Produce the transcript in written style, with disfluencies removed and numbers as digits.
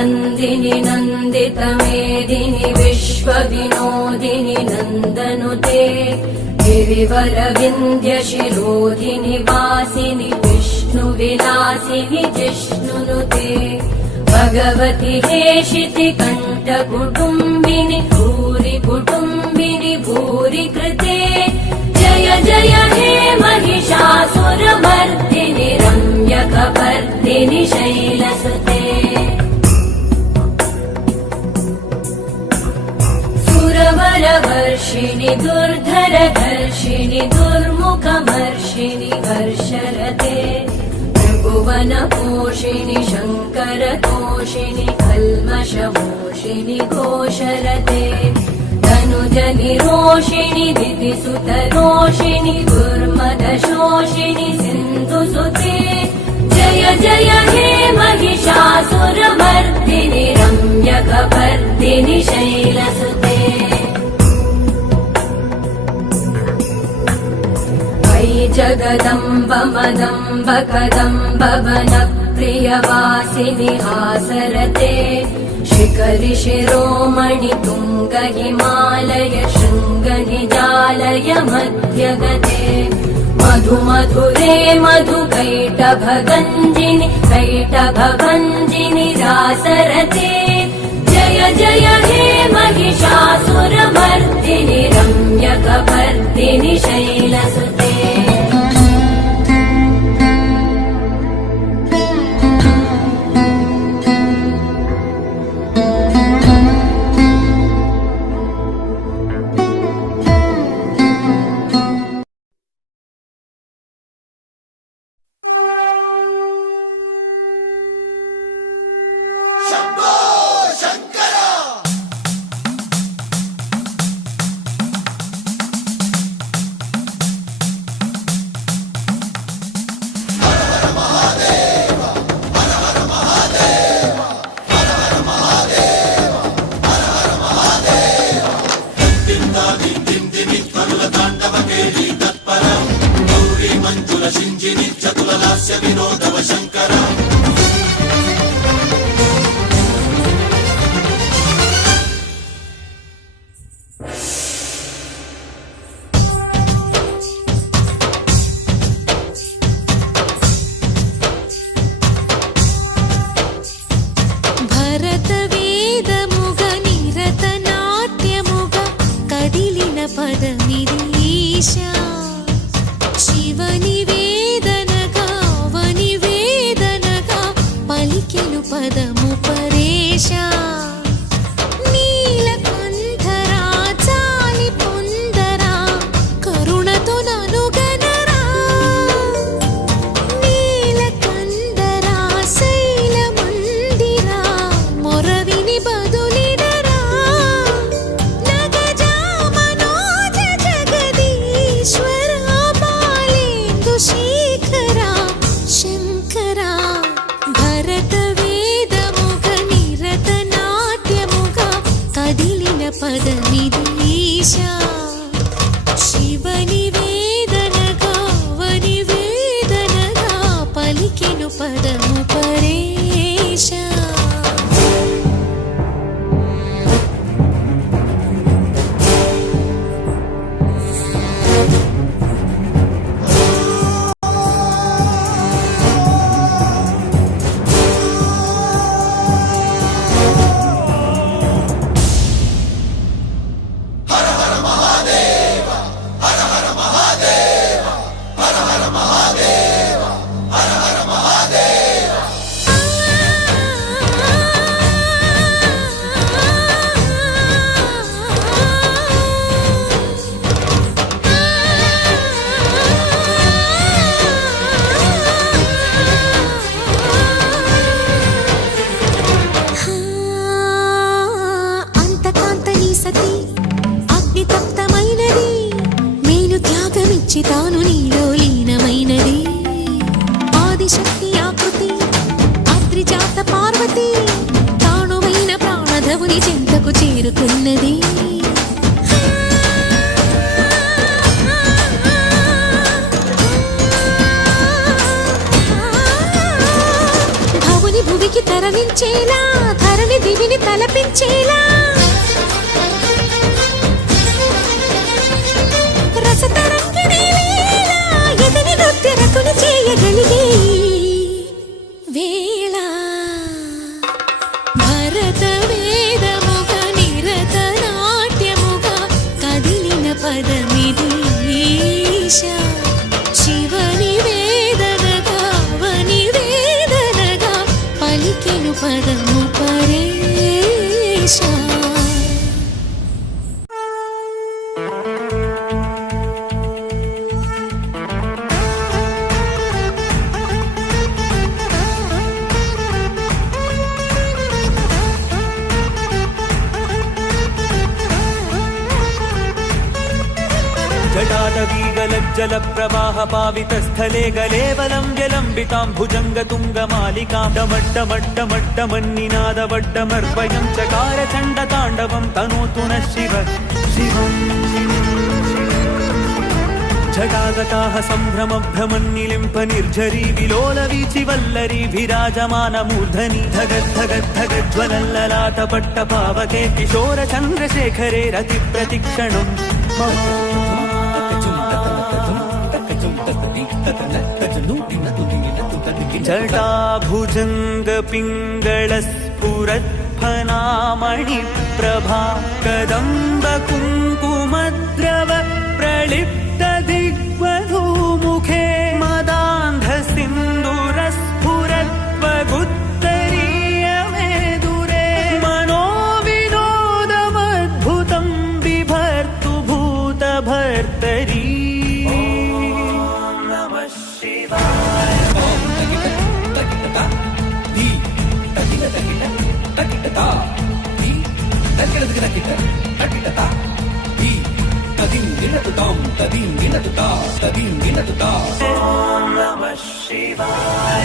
नन्दिनि नन्दितमेदिनि विश्वविनोदिनि नन्दनुते गिरिवरविन्द्यशिरोधिनि वासिनि विष्णुविलासिनि जिष्णुनुते भगवति हेशिति कण्ठकुटुम्बिनि भूरि कुटुम्बिनि भूरि कृते जय जय हे महिषासुरमर्दिनि रम्यकपर्दिनि शैलसुते सुरवरवर्षिणि दुर्धरधर्षिणि दुर्मुखमर्षिणि हर्षरते भुवनपोषिणि शङ्करतोषिणि कल्मषमोषिणि घोषरते तनुजनिरोषिणि दितिसुतरोषिणि दुर्मदशोषिणि सिन्धुसुते जय जय हे महिषासुरमर्दिनि रम्यकपर्दिनि शैलसुते जगदम्ब मदम्ब कदम्ब वनप्रियवासिनि हासरते शिखरि शिरोमणि तुङ्ग हिमालय शृङ्ग निजालय मध्यगते मधु मधुरे मधुकैटभगञ्जिनि कैटभभञ्जिनि रासरते जय जय हे महिषासुरमर्दिनि रम्यकपर्दिनि शैलसुते చేరుతున్నది. భవుని భువికి తరలించేలా ధరణి దివిని తలపించేలా రసతరంగిణి లీల ఎదిని నృత్య రతుని చేయగలిగే వేళ భరత వేదముగ నిరత నాట్యముగా కదిలిన పదమిది ఈశా శివని వేదనగా వని వేదనగా పలికెను పదము పరేశా जटाटवीगलज्जल प्रवाह पावितस्थले गलेवलं जलम्बितां भुजङ्गतुङ्गमालिकां डमड्डमड्डमड्डमन्निनादवड्डमर्वयं चकार चण्डताण्डवं तनोतु नः शिव शिवम् जटागताः सम्भ्रमभ्रमन्निलिम्प निर्झरी विलोलवीचि वल्लरी विराजमानमूर्धनि धगद्धगद्धगज्ज्वलल्ललाटपट्टपावके किशोरचन्द्रशेखरे रतिप्रतिक्षणम् जटाभुजङ्गपिङ्गळस्फुरत्फनामणिप्रभा कदम्बकुङ्कुमद्रव प्रलिप्तदिग्वधूमुखे मदान्धसिन्दूरस्फुरत्वगुत्तरीयमेदुरे मनोविनोदमद्भुतं बिभर्तु भूतभर्तरी Om Namah Shivaya.